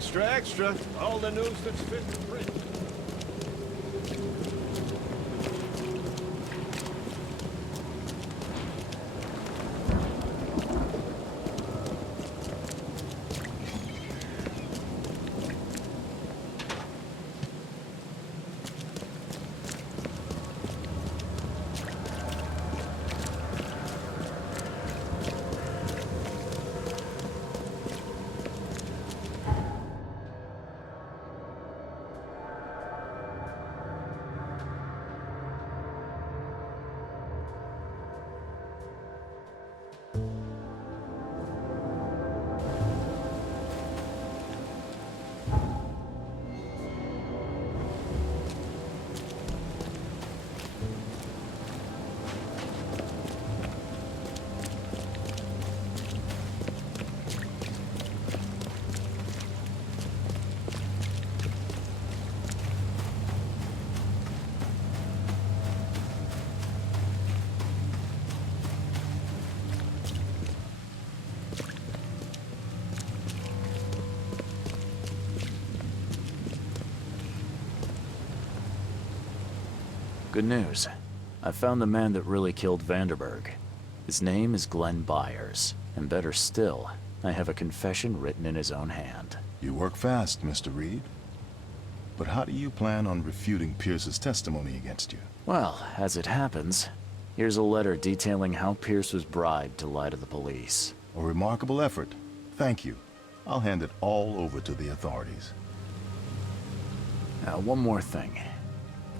Extra, extra. All the news that's fit for print. Good news. I found the man that really killed Vanderberg. His name is Glenn Byers, and better still, I have a confession written in his own hand. You work fast, Mr. Reed. But how do you plan on refuting Pierce's testimony against you? Well, as it happens, here's a letter detailing how Pierce was bribed to lie to the police. A remarkable effort. Thank you. I'll hand it all over to the authorities. Now, one more thing.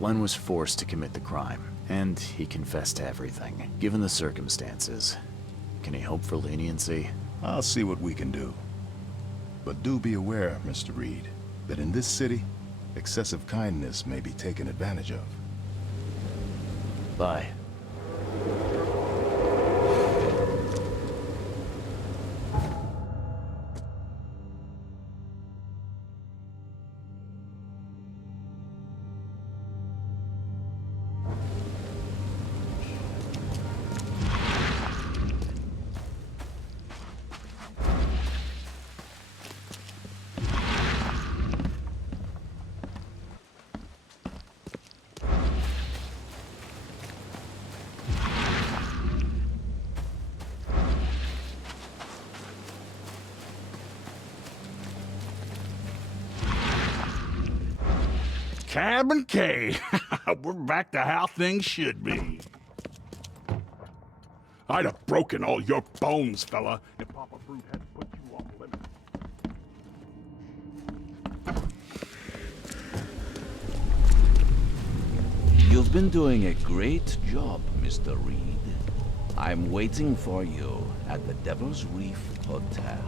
Glenn was forced to commit the crime, and he confessed to everything, given the circumstances. Can he hope for leniency? I'll see what we can do. But do be aware, Mr. Reed, that in this city, excessive kindness may be taken advantage of. Bye. Cabin K. We're back to how things should be. I'd have broken all your bones, fella, if Papa Fruit hadn't put you off limits. You've been doing a great job, Mr. Reed. I'm waiting for you at the Devil's Reef Hotel.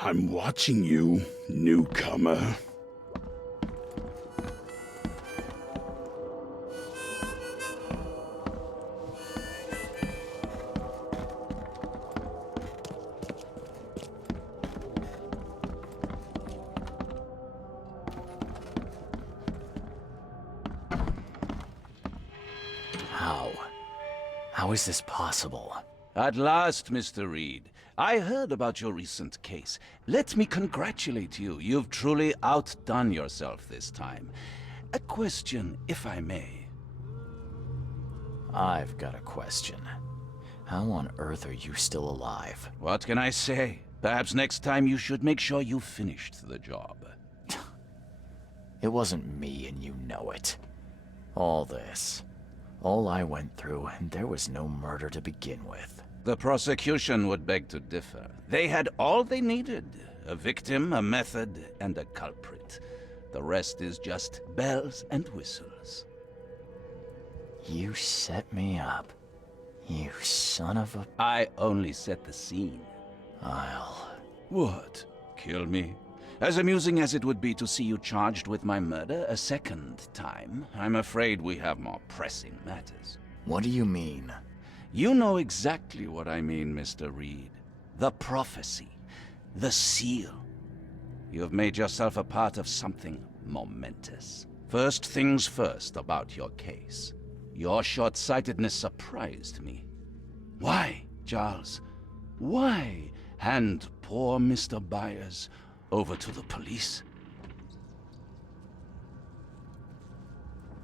I'm watching you, newcomer. How is this possible? At last, Mr. Reed. I heard about your recent case. Let me congratulate you. You've truly outdone yourself this time. A question, if I may. I've got a question. How on earth are you still alive? What can I say? Perhaps next time you should make sure you finished the job. It wasn't me, and you know it. All this. All I went through, and there was no murder to begin with. The prosecution would beg to differ. They had all they needed. A victim, a method, and a culprit. The rest is just bells and whistles. You set me up. You son of a... I only set the scene. I'll... What? Kill me? As amusing as it would be to see you charged with my murder a second time, I'm afraid we have more pressing matters. What do you mean? You know exactly what I mean, Mr. Reed. The prophecy. The seal. You have made yourself a part of something momentous. First things first about your case. Your short-sightedness surprised me. Why, Charles? Why hand poor Mr. Byers over to the police?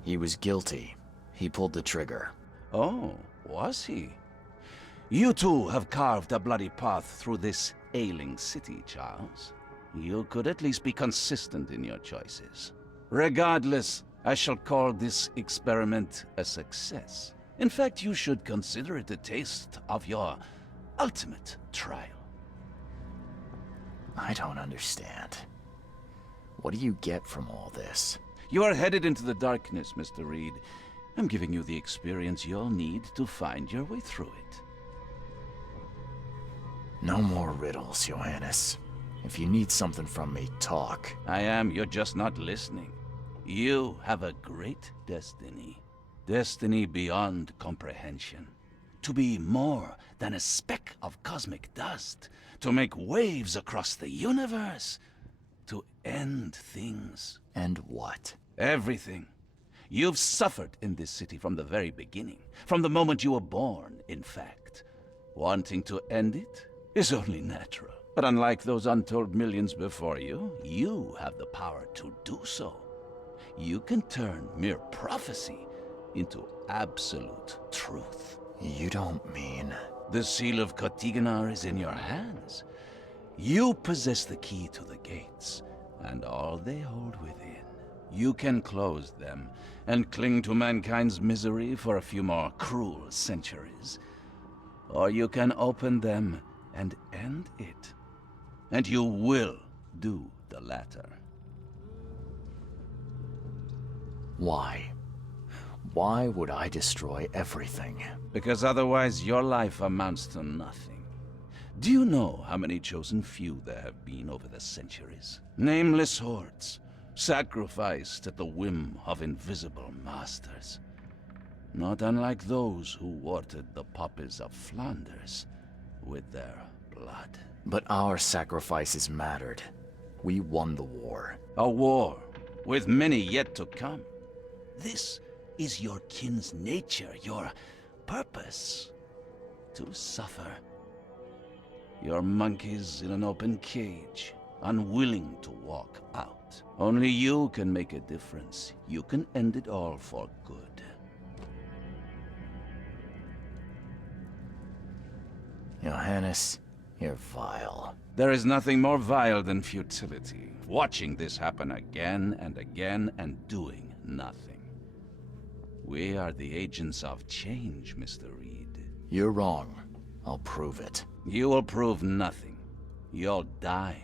He was guilty. He pulled the trigger. Oh, was he? You too have carved a bloody path through this ailing city, Charles. You could at least be consistent in your choices. Regardless, I shall call this experiment a success. In fact, you should consider it a taste of your ultimate trial. I don't understand. What do you get from all this? You are headed into the darkness, Mr. Reed. I'm giving you the experience you'll need to find your way through it. No more riddles, Johannes. If you need something from me, talk. I am, you're just not listening. You have a great destiny. Destiny beyond comprehension. To be more than a speck of cosmic dust. To make waves across the universe. To end things. And what? Everything. You've suffered in this city from the very beginning. From the moment you were born, in fact. Wanting to end it is only natural. But unlike those untold millions before you, you have the power to do so. You can turn mere prophecy into absolute truth. You don't mean... The seal of Kotiganar is in your hands. You possess the key to the gates, and all they hold within. You can close them, and cling to mankind's misery for a few more cruel centuries. Or you can open them and end it. And you will do the latter. Why? Why would I destroy everything? Because otherwise your life amounts to nothing. Do you know how many chosen few there have been over the centuries? Nameless hordes, sacrificed at the whim of invisible masters. Not unlike those who watered the poppies of Flanders with their blood. But our sacrifices mattered. We won the war. A war, with many yet to come. This is your kin's nature, your purpose. To suffer. You're monkeys in an open cage, unwilling to walk out. Only you can make a difference. You can end it all for good. Johannes, you're vile. There is nothing more vile than futility. Watching this happen again and again and doing nothing. We are the agents of change, Mr. Reed. You're wrong. I'll prove it. You will prove nothing. You'll die.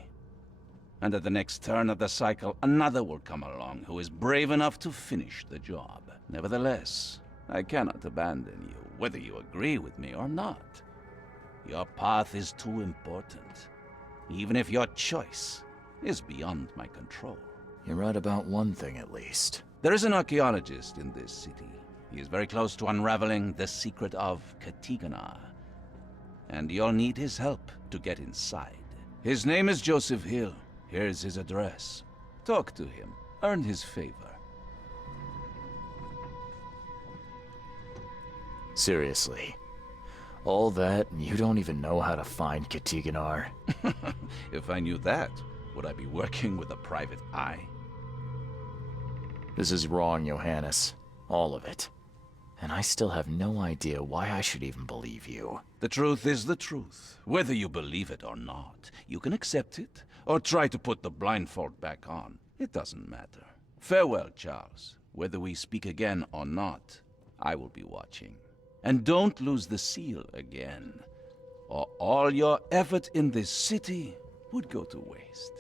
And at the next turn of the cycle, another will come along who is brave enough to finish the job. Nevertheless, I cannot abandon you, whether you agree with me or not. Your path is too important. even if your choice is beyond my control. You're right about one thing at least. There is an archaeologist in this city. He is very close to unraveling the secret of Katiganar, and you'll need his help to get inside. His name is Joseph Hill. Here's his address. Talk to him. Earn his favor. Seriously. All that, and you don't even know how to find Katiganar? If I knew that, would I be working with a private eye? This is wrong, Johannes. All of it. And I still have no idea why I should even believe you. The truth is the truth. Whether you believe it or not, you can accept it, or try to put the blindfold back on. It doesn't matter. Farewell, Charles. Whether we speak again or not, I will be watching. And don't lose the seal again, or all your effort in this city would go to waste.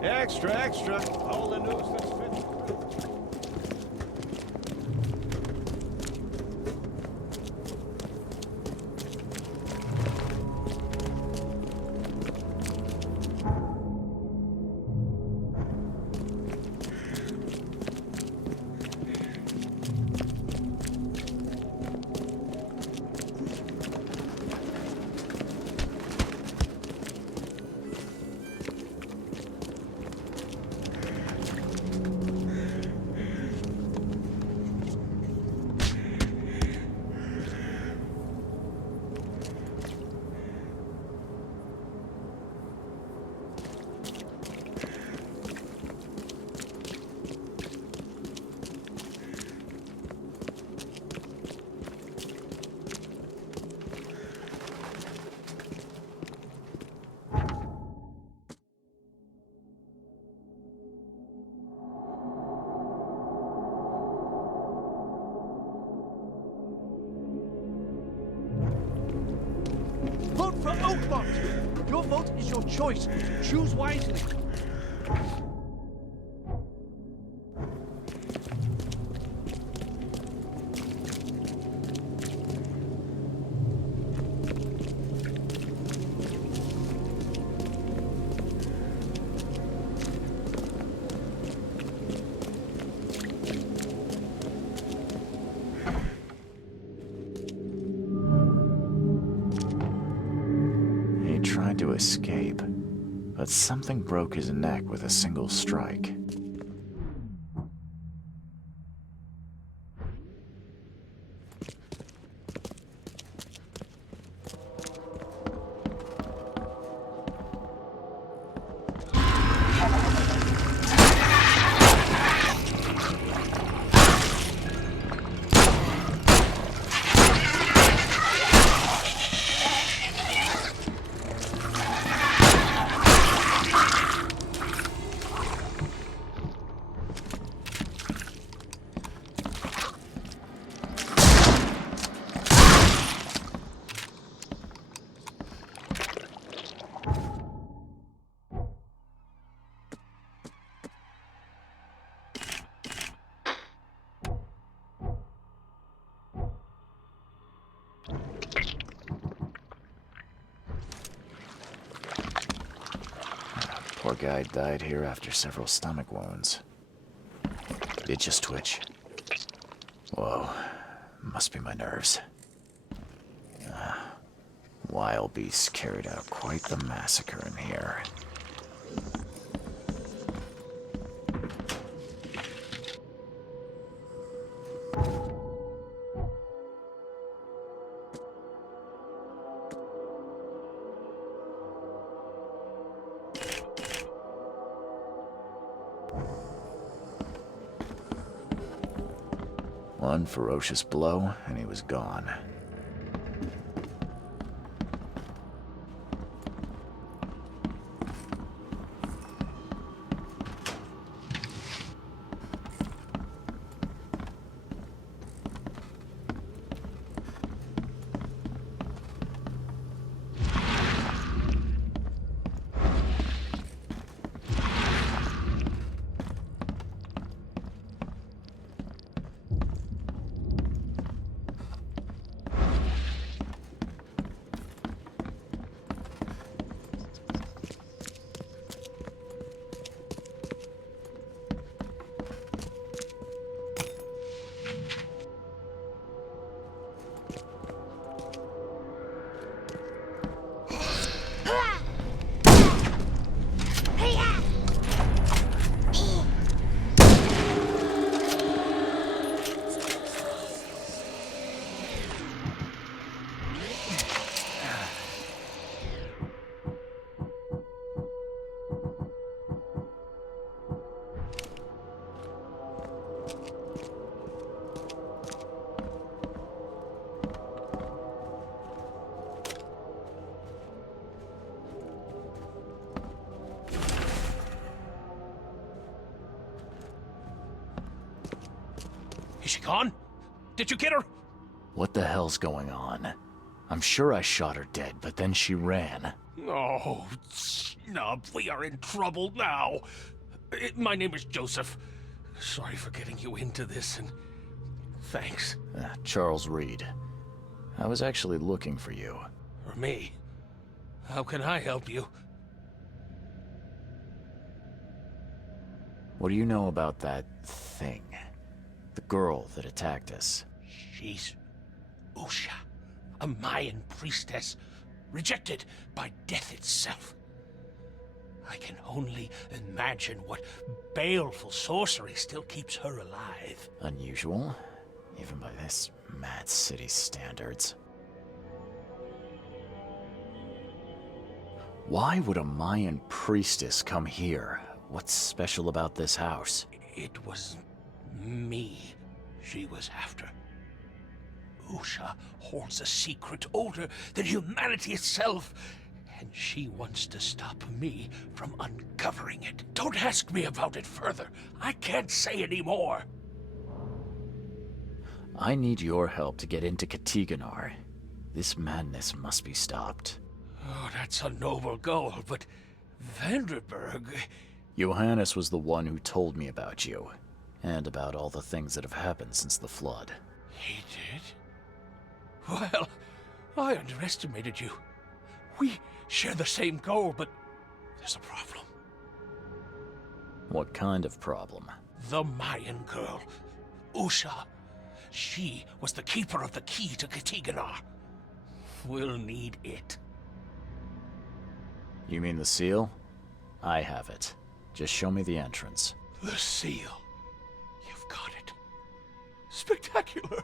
Extra, extra. All the news that's fit for print. Vote for Oakmont! Your vote is your choice. Choose wisely. He tried to escape, but something broke his neck with a single strike. Poor guy died here after several stomach wounds. It just twitch. Whoa, must be my nerves. Wild beasts carried out quite the massacre in here. One ferocious blow, and he was gone. Is she gone? Did you get her? What the hell's going on? I'm sure I shot her dead, but then she ran. Oh, snub, we are in trouble now. My name is Joseph. Sorry for getting you into this, and thanks. Charles Reed. I was actually looking for you. For me? How can I help you? What do you know about that thing? The girl that attacked us? She's Usha, a Mayan priestess, rejected by death itself. I can only imagine what baleful sorcery still keeps her alive. Unusual, even by this mad city standards. Why would a Mayan priestess come here? What's special about this house? It was me she was after. Usha holds a secret older than humanity itself, and she wants to stop me from uncovering it. Don't ask me about it further. I can't say any more. I need your help to get into Katiganar. This madness must be stopped. Oh, that's a noble goal, but Vanderberg... Johannes was the one who told me about you, and about all the things that have happened since the flood. He did? Well, I underestimated you. We share the same goal, but there's a problem. What kind of problem? The Mayan girl, Usha. She was the keeper of the key to Katiganar. We'll need it. You mean the seal? I have it. Just show me the entrance. The seal. You've got it. Spectacular.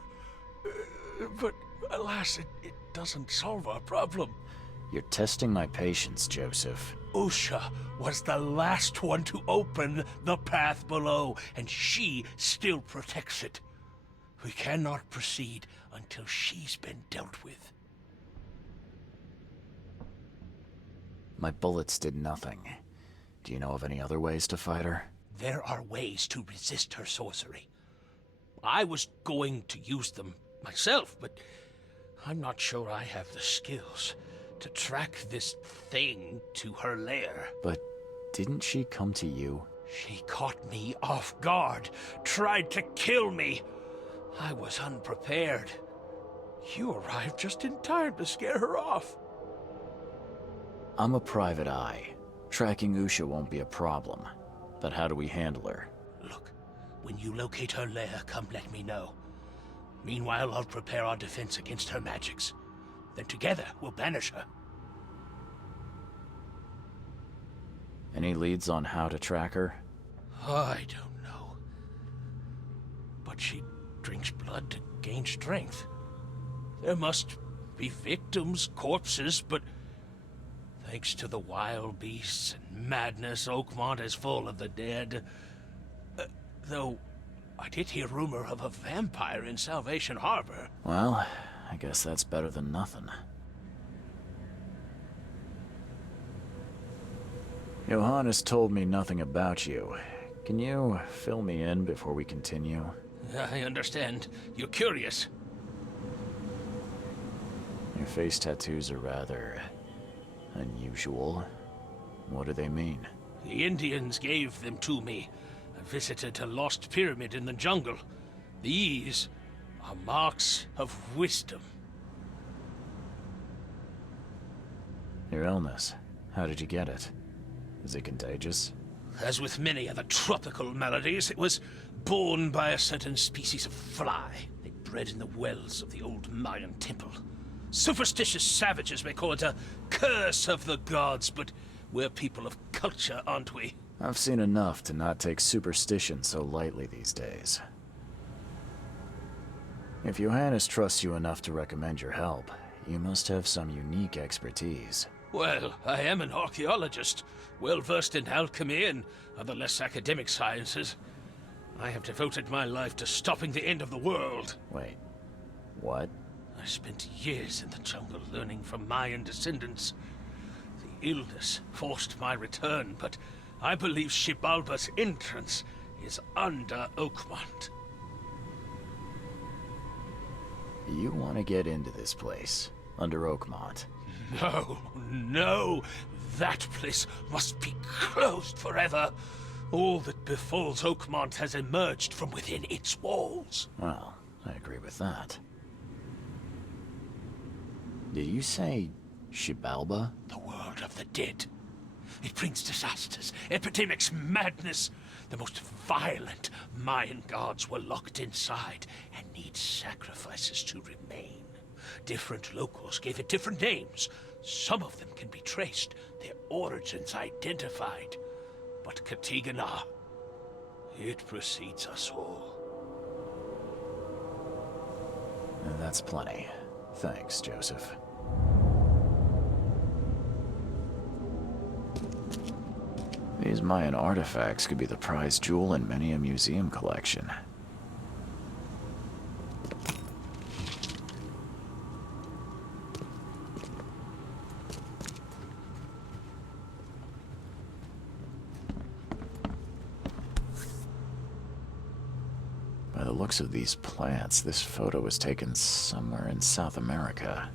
But alas, it doesn't solve our problem. You're testing my patience, Joseph. Usha was the last one to open the path below, and she still protects it. We cannot proceed until she's been dealt with. My bullets did nothing. Do you know of any other ways to fight her? There are ways to resist her sorcery. I was going to use them myself, but I'm not sure I have the skills to track this thing to her lair. But didn't she come to you? She caught me off guard, tried to kill me. I was unprepared. You arrived just in time to scare her off. I'm a private eye. Tracking Usha won't be a problem. But how do we handle her? Look, when you locate her lair, come let me know. Meanwhile, I'll prepare our defense against her magics. Then together, we'll banish her. Any leads on how to track her? I don't know. But she drinks blood to gain strength. There must be victims, corpses, but thanks to the wild beasts and madness, Oakmont is full of the dead. Though, I did hear rumor of a vampire in Salvation Harbor. Well, I guess that's better than nothing. Johannes told me nothing about you. Can you fill me in before we continue? I understand. You're curious. Your face tattoos are rather unusual. What do they mean? The Indians gave them to me. I visited a lost pyramid in the jungle. These are marks of wisdom. Your illness. How did you get it? Is it contagious? As with many other tropical maladies, it was borne by a certain species of fly. They bred in the wells of the old Mayan temple. Superstitious savages may call it a curse of the gods, but we're people of culture, aren't we? I've seen enough to not take superstition so lightly these days. If Johannes trusts you enough to recommend your help, you must have some unique expertise. Well, I am an archaeologist, well-versed in alchemy and other less academic sciences. I have devoted my life to stopping the end of the world. Wait, what? I spent years in the jungle learning from Mayan descendants. The illness forced my return, but I believe Xibalba's entrance is under Oakmont. You want to get into this place, under Oakmont. No, no. That place must be closed forever. All that befalls Oakmont has emerged from within its walls. Well, I agree with that. Did you say Shibalba? The world of the dead. It brings disasters, epidemics, madness. The most violent Mayan gods were locked inside and need sacrifices to remain. Different locals gave it different names. Some of them can be traced, their origins identified. But Katigana, it precedes us all. That's plenty. Thanks, Joseph. These Mayan artifacts could be the prized jewel in many a museum collection. By the looks of these plants, this photo was taken somewhere in South America.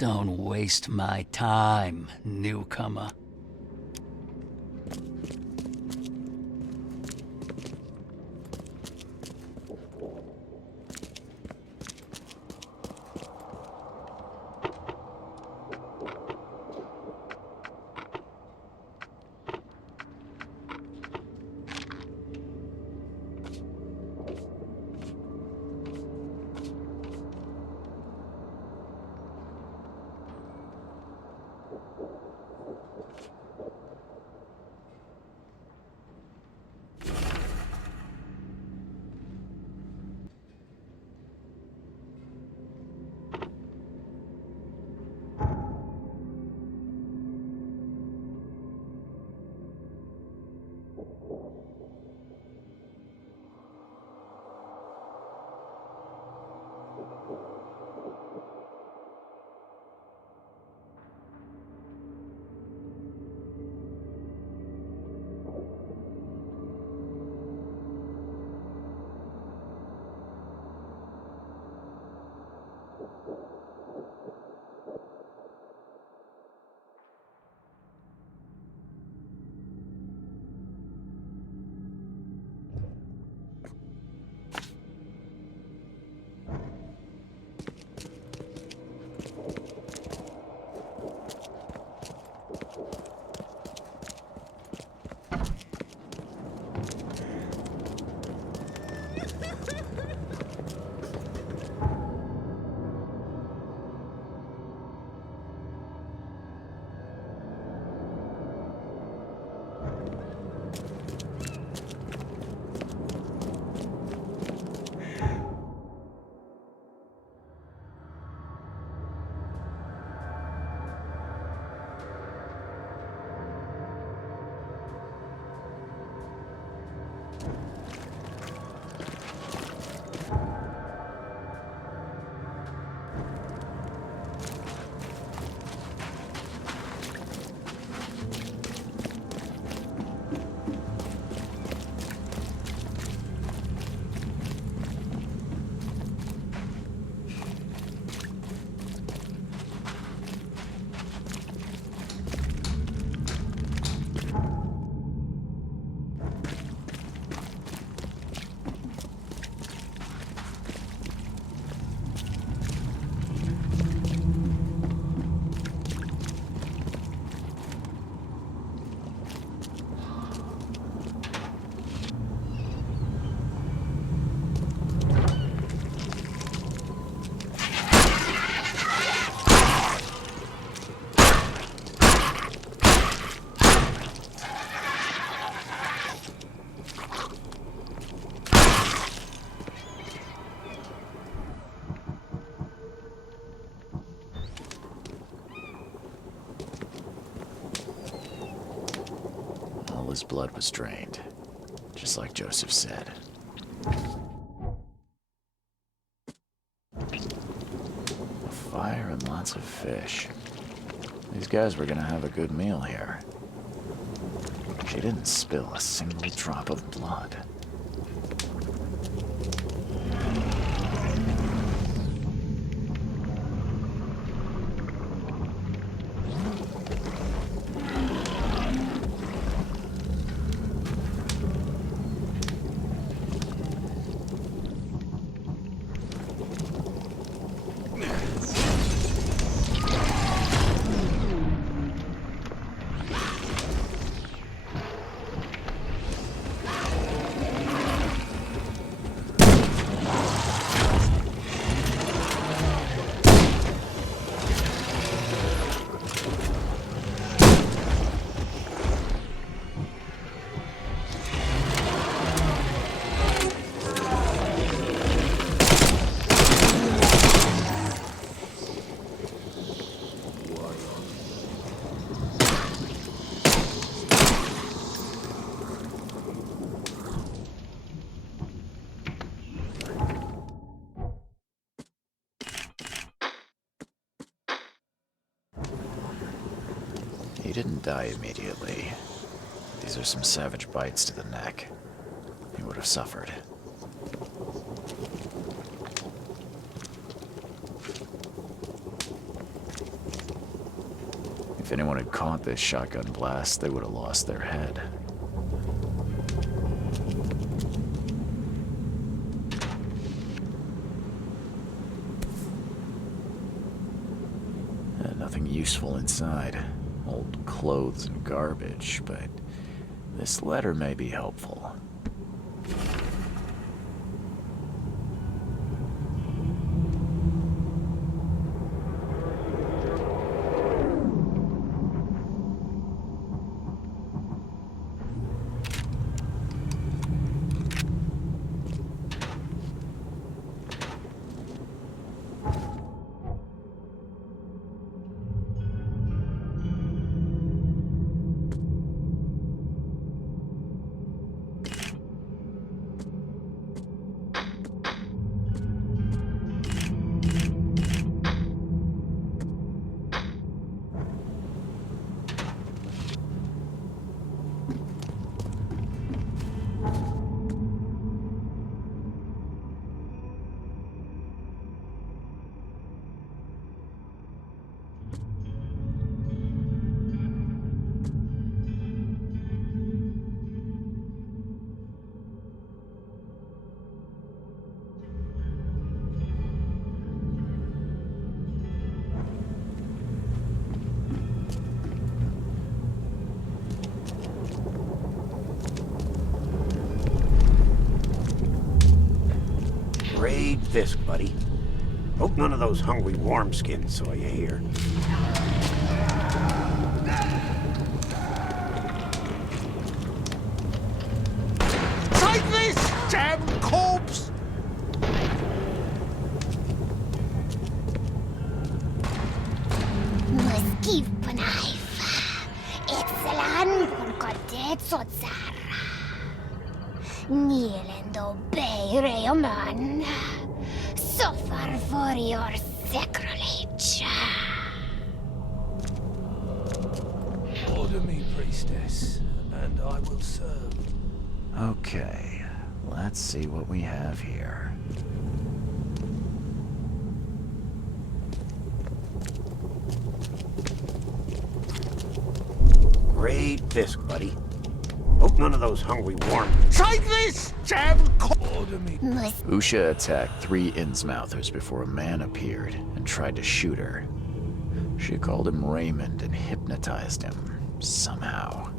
Don't waste my time, newcomer. His blood was drained, just like Joseph said. A fire and lots of fish. These guys were gonna have a good meal here. She didn't spill a single drop of blood. He didn't die immediately. These are some savage bites to the neck. He would have suffered. If anyone had caught this shotgun blast, they would have lost their head. Nothing useful inside. Old clothes and garbage, but this letter may be helpful. Raid Fisk, buddy. Hope none of those hungry wormskins saw you here. Take this, damn corpse! Moskiv Panaifa. Excelan Konkotet Sotsara. Nielendo Bay Rayoman. Suffer for your sacrilege. Order me, priestess, and I will serve. Okay, let's see what we have here. Raid Fisk, buddy. Hope none of those hungry worms. Take this, damn Order me. Usha attacked 3 Innsmouthers before a man appeared and tried to shoot her. She called him Raymond and hypnotized him, somehow.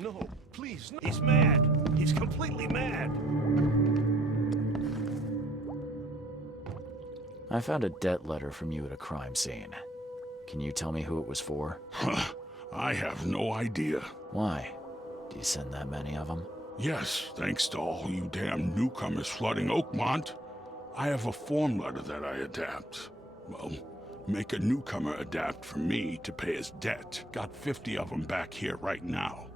No, please. No. He's mad. He's completely mad. I found a debt letter from you at a crime scene. Can you tell me who it was for? I have no idea. Why? Do you send that many of them? Yes, thanks to all you damn newcomers flooding Oakmont, I have a form letter that I adapt. Well, make a newcomer adapt for me to pay his debt. Got 50 of them back here right now.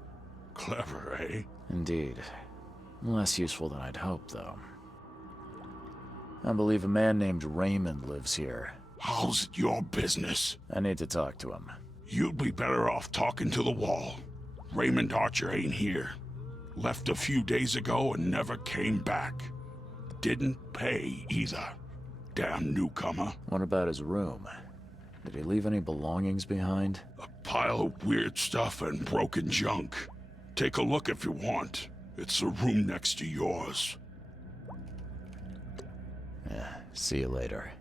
Clever, eh? Indeed. Less useful than I'd hoped, though. I believe a man named Raymond lives here. How's it your business? I need to talk to him. You'd be better off talking to the wall. Raymond Archer ain't here. Left a few days ago and never came back. Didn't pay either. Damn newcomer. What about his room? Did he leave any belongings behind? A pile of weird stuff and broken junk. Take a look if you want. It's the room next to yours. Yeah, see you later.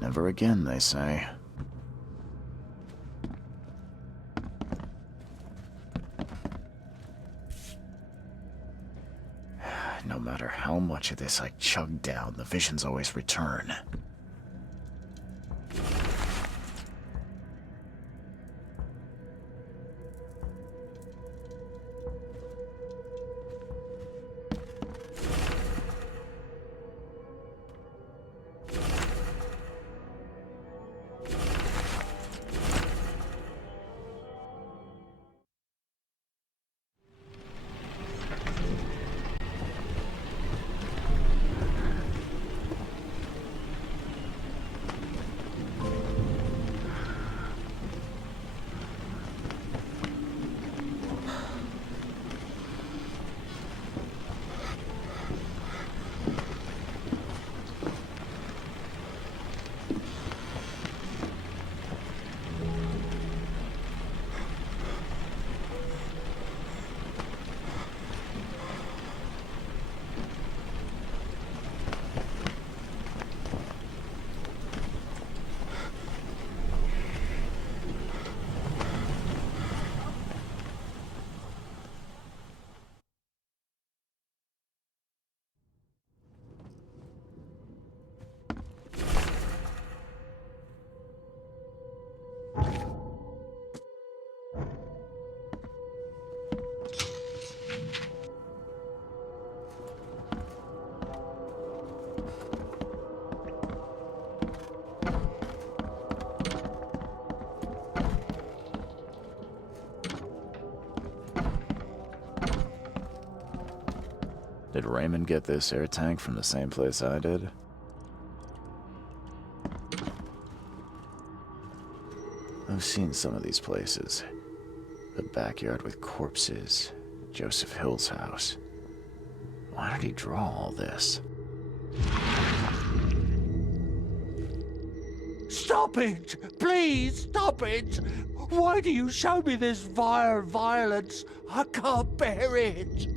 Never again, they say. No matter how much of this I chug down, the visions always return. Did Raymond get this air tank from the same place I did? I've seen some of these places. The backyard with corpses, Joseph Hill's house. Why did he draw all this? Stop it! Please, stop it! Why do you show me this vile violence? I can't bear it!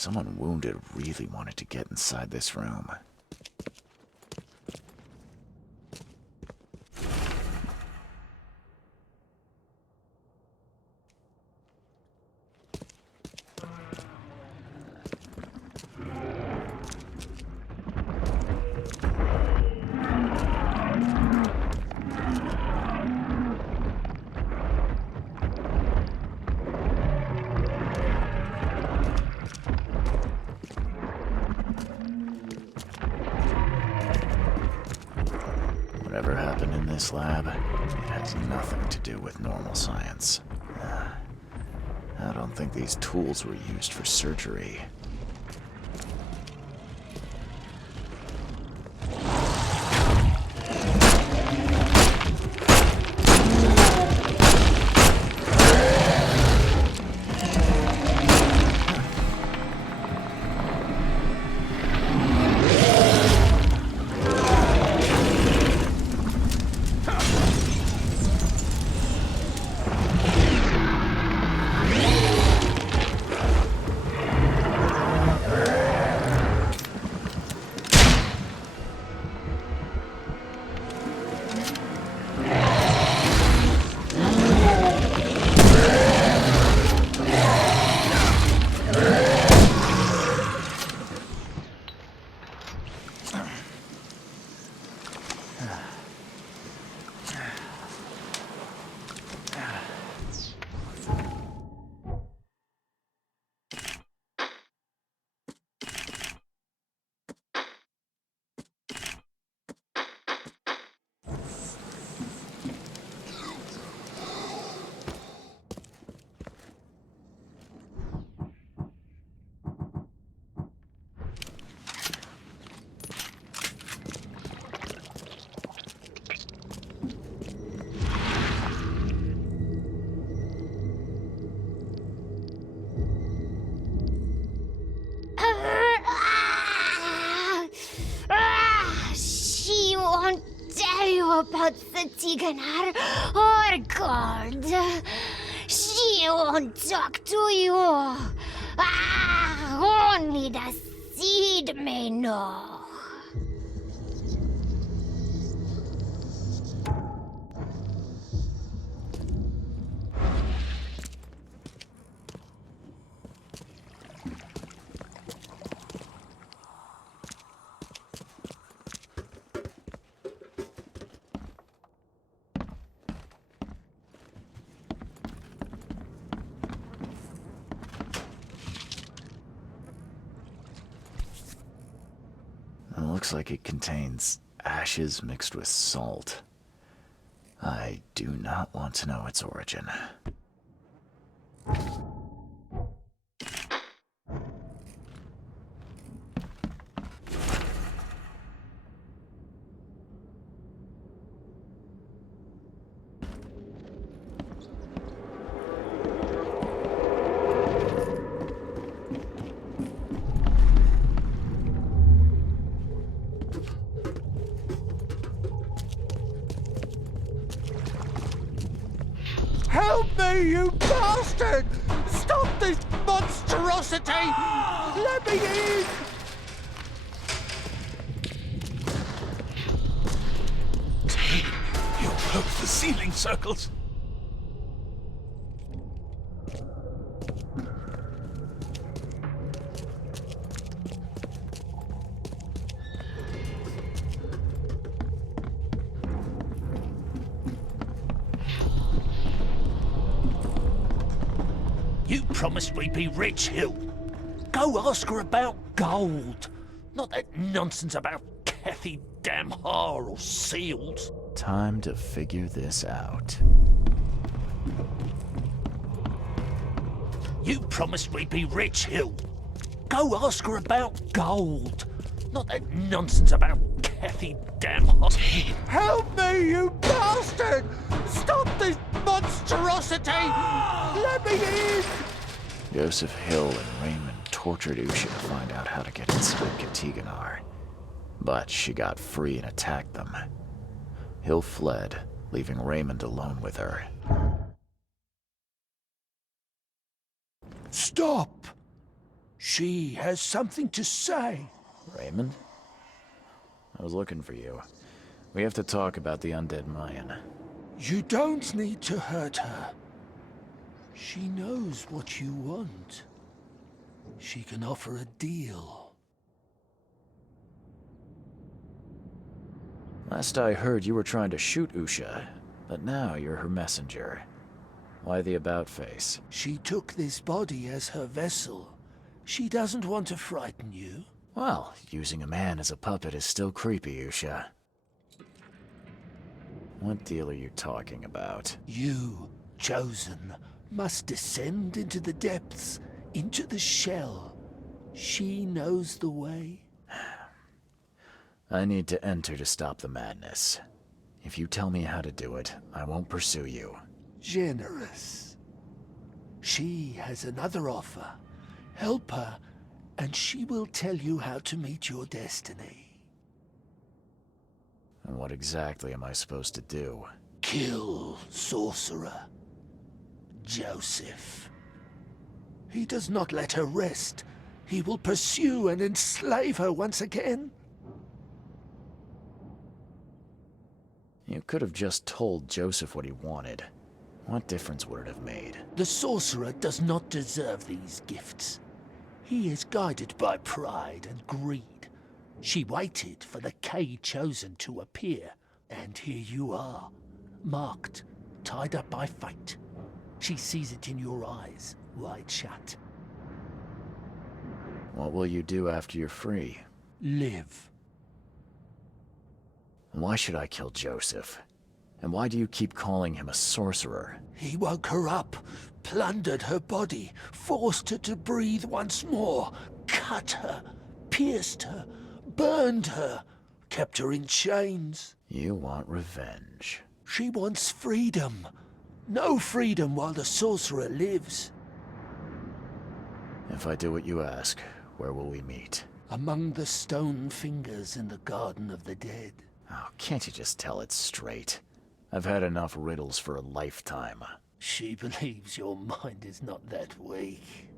Someone wounded really wanted to get inside this room. Whatever happened in this lab, it has nothing to do with normal science. I don't think these tools were used for surgery. She won't tell you about the Tiganar or gold. She won't talk to you. Only the seed may know. It looks like it contains ashes mixed with salt. I do not want to know its origin. Help me, you bastard! Stop this monstrosity! Let me in! You broke the ceiling circles. You promised we'd be rich, Hill. Go ask her about gold. Not that nonsense about Kathy Damhar or seals. Time to figure this out. You promised we'd be rich, Hill. Go ask her about gold. Not that nonsense about Kathy Damhar. Help me, you bastard! Stop this monstrosity! Let me in! Joseph Hill and Raymond tortured Usha to find out how to get inside Katiganar. But she got free and attacked them. Hill fled, leaving Raymond alone with her. Stop! She has something to say. Raymond? I was looking for you. We have to talk about the undead Mayan. You don't need to hurt her. She knows what you want. She can offer a deal. Last I heard, you were trying to shoot Usha, but now you're her messenger. Why the about-face? She took this body as her vessel. She doesn't want to frighten you. Well, using a man as a puppet is still creepy, Usha. What deal are you talking about? You, chosen, must descend into the depths, into the shell. She knows the way. I need to enter to stop the madness. If you tell me how to do it, I won't pursue you. Generous. She has another offer. Help her, and she will tell you how to meet your destiny. And what exactly am I supposed to do? Kill sorcerer Joseph. He does not let her rest. He will pursue and enslave her once again. You could have just told Joseph what he wanted. What difference would it have made? The sorcerer does not deserve these gifts. He is guided by pride and greed. She waited for the Chosen to appear, and here you are, marked, tied up by fate. She sees it in your eyes, wide shut. What will you do after you're free? Live. Why should I kill Joseph? And why do you keep calling him a sorcerer? He woke her up, plundered her body, forced her to breathe once more, cut her, pierced her, burned her, kept her in chains. You want revenge. She wants freedom. No freedom while the sorcerer lives. If I do what you ask, where will we meet? Among the stone fingers in the Garden of the Dead. Oh, can't you just tell it straight? I've had enough riddles for a lifetime. She believes your mind is not that weak.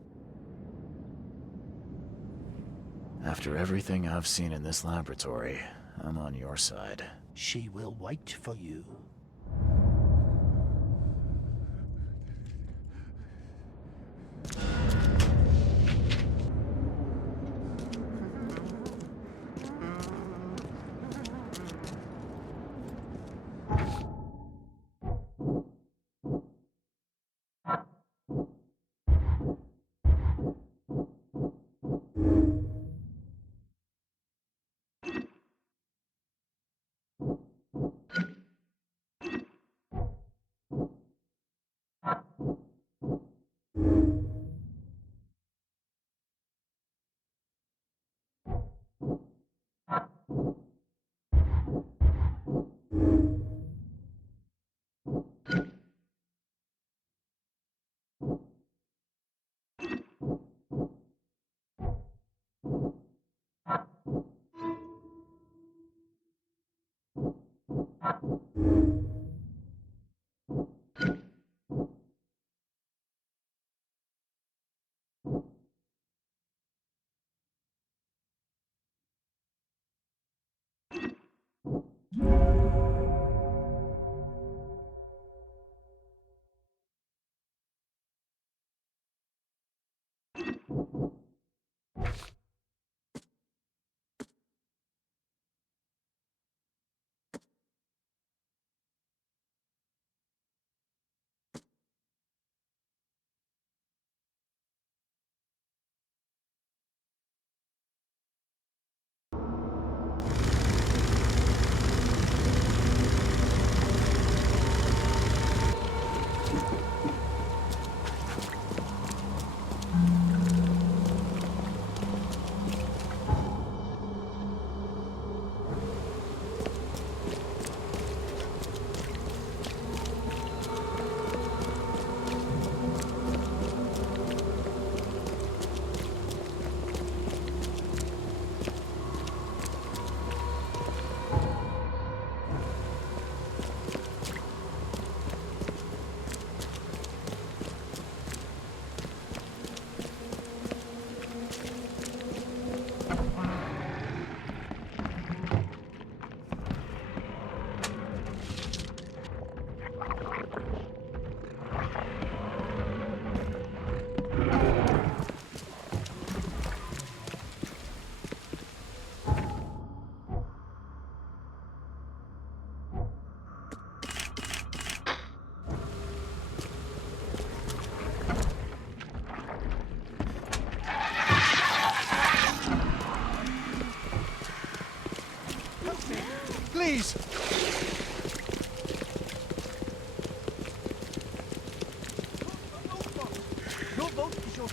After everything I've seen in this laboratory, I'm on your side. She will wait for you.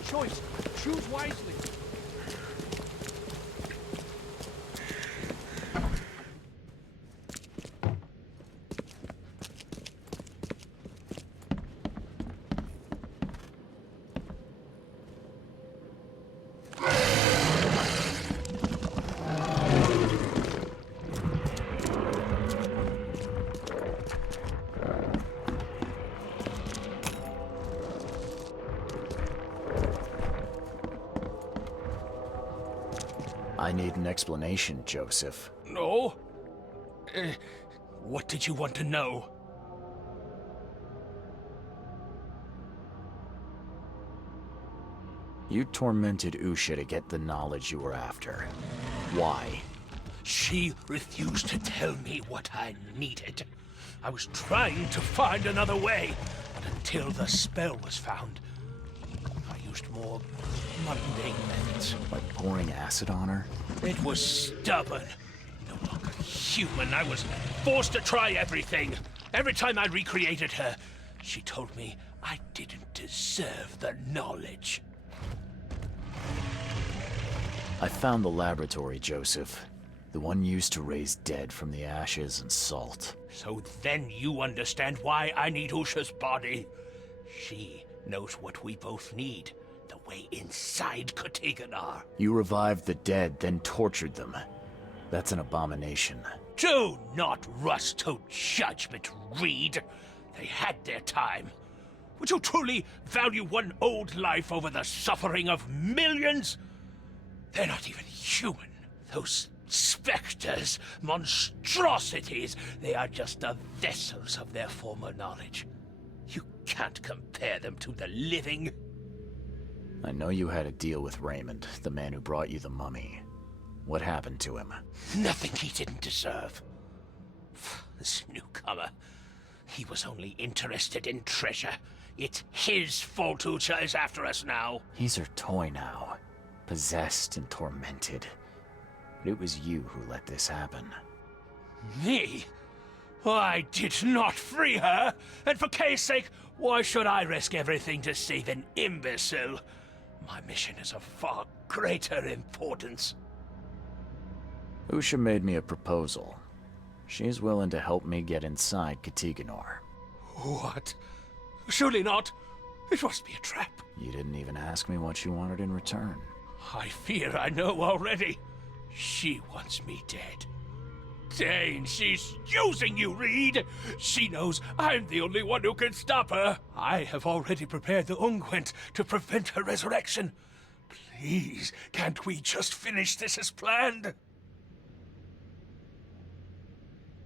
choice. Choose wisely. I need an explanation, Joseph. No? What did you want to know? You tormented Usha to get the knowledge you were after. Why? She refused to tell me what I needed. I was trying to find another way, but until the spell was found, I used more mundane methods. Like pouring acid on her? It was stubborn. No longer human. I was forced to try everything. Every time I recreated her, she told me I didn't deserve the knowledge. I found the laboratory, Joseph. The one used to raise dead from the ashes and salt. So then you understand why I need Usha's body. She knows what we both need. The way inside Katiganar. You revived the dead, then tortured them. That's an abomination. Do not rush to judgment, Reed. They had their time. Would you truly value one old life over the suffering of millions? They're not even human. Those specters, monstrosities, they are just the vessels of their former knowledge. You can't compare them to the living. I know you had a deal with Raymond, the man who brought you the mummy. What happened to him? Nothing he didn't deserve. This newcomer, he was only interested in treasure. It's his fault Ucha is after us now. He's her toy now. Possessed and tormented. But it was you who let this happen. Me? I did not free her, and for Kay's sake, why should I risk everything to save an imbecile? My mission is of far greater importance. Usha made me a proposal. She's willing to help me get inside Katiganar. What? Surely not. It must be a trap. You didn't even ask me what she wanted in return. I fear I know already. She wants me dead. Dane, she's using you, Reed! She knows I'm the only one who can stop her. I have already prepared the unguent to prevent her resurrection. Please, can't we just finish this as planned?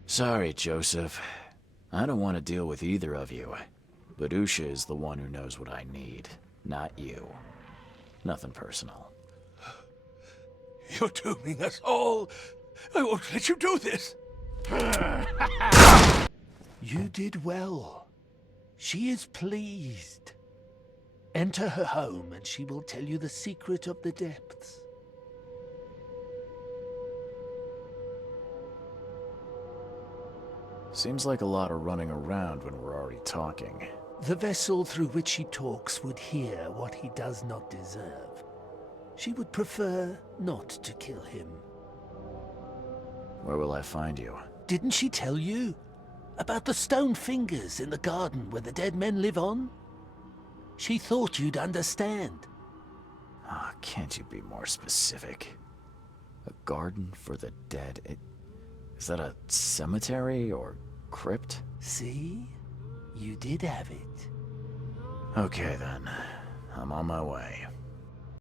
Sorry, Joseph. I don't want to deal with either of you. But Usha is the one who knows what I need, not you. Nothing personal. You're dooming us all. I won't let you do this. You did well. She is pleased. Enter her home and she will tell you the secret of the depths. Seems like a lot of running around when we're already talking. The vessel through which he talks would hear what he does not deserve. She would prefer not to kill him. Where will I find you? Didn't she tell you? About the stone fingers in the garden where the dead men live on? She thought you'd understand. Ah, can't you be more specific? A garden for the dead? Is that a cemetery or crypt? See? You did have it. Okay then. I'm on my way.